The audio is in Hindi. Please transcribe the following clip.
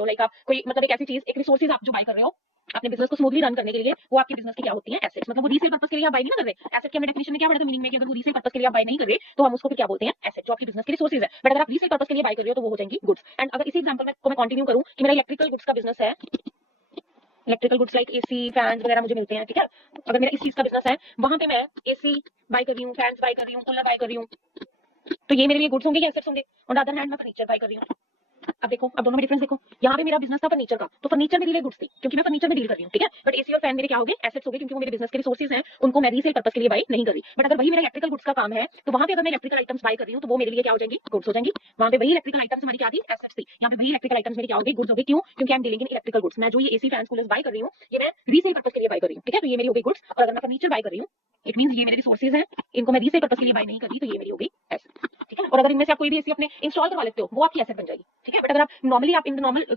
हो, लाइक आप कोई मतलब एक ऐसी चीज, एक रिसोर्सेज आप जो बाय कर रहे हो अपने बिजनेस को स्मूथली रन करने के लिए, वो आपके बिजनेस की क्या होती है, एसेट्स। मतलब वो रीसेल पर्पस के लिए आप बाय नहीं कर रहे। एसेट की हमें डेफिनेशन में क्या पढ़ा था, मीनिंग में कि अगर वो रीसेल पर्पस के लिए आप बाय नहीं कर रहे तो हम उसको फिर क्या बोलते हैं, एसेट, जो आपकी बिजनेस के रिसोर्सेज है। बट अगर आप रीसेल पर्पस के लिए बाय कर रहे हो तो वो हो जाएंगी गुड्स। एंड अगर इसी एग्जांपल में को मैं कंटिन्यू करूं कि मेरा इलेक्ट्रिकल गुड्स का बिजनेस है, electrical goods like AC fans वगैरह मुझे मिलते हैं, ठीक है। अगर मेरा इस चीज का बिजनेस है, वहां पे मैं एसी बाय कर रही हूँ, फैंस बाय कर रही हूँ, कूलर बाय कर रही हूँ, तो ये मेरे लिए गुड्स होंगे या एसेट्स होंगे। ऑन द अदर हैंड मैं फर्नीचर बाय कर रही हूँ। अब देखो, अब दोनों में डिफरेंस देखो। यहाँ पे मेरा बिजनेस था फर्नीचर का, तो फर्नीचर मेरे लिए गुड्स थी क्योंकि मैं फर्नीचर में डील कर रही हूँ, ठीक है। बट एसी और फैन मेरे क्या हो गए, एसेट्स हो गए, क्योंकि वो मेरे बिजनेस के रिसोर्सेज हैं, उनको मैं रीसेल पर्पस के लिए बाय नहीं कर रही। बट अगर वही मेरा इलेक्ट्रिकल गुड्स का काम है, तो वहां पे अगर मैं इलेक्ट्रिकल आइटम्स बाय कर रही हूँ तो वो मेरे लिए क्या हो जाएंगी, गुड्स हो जाएंगी। वहां पे वही इलेक्ट्रिकल आइटम्स हमारी क्या थी, एसेट्स थी। यहाँ पे वही इलेक्ट्रिकल आइटम्स मेरी क्या हो गई, गुड्स हो गई। क्यों? क्योंकि I am dealing in electrical goods. मैं जो ये एसी फैंस कूलर्स बाय कर रही हूँ, ये मैं रीसेल पर्पस के लिए बाय कर रही हूँ, ठीक है। तो ये मेरी हो गई गुड्स। और अगर मैं फर्नीचर बाय कर रही हूँ, इट मींस ये मेरे रिसोर्सेज हैं, इनको मैं रीसेल पर्पस के लिए बाय नहीं कर रही, तो ये मेरी हो गई एसेट, ठीक है। और अगर इनमें से आप कोई भी एसी अपने इंस्टॉल करवा लेते हो, वो आपकी एसेट बन जाएगी, ठीक है। बट अगर आप नॉर्मली आप इन नॉर्मल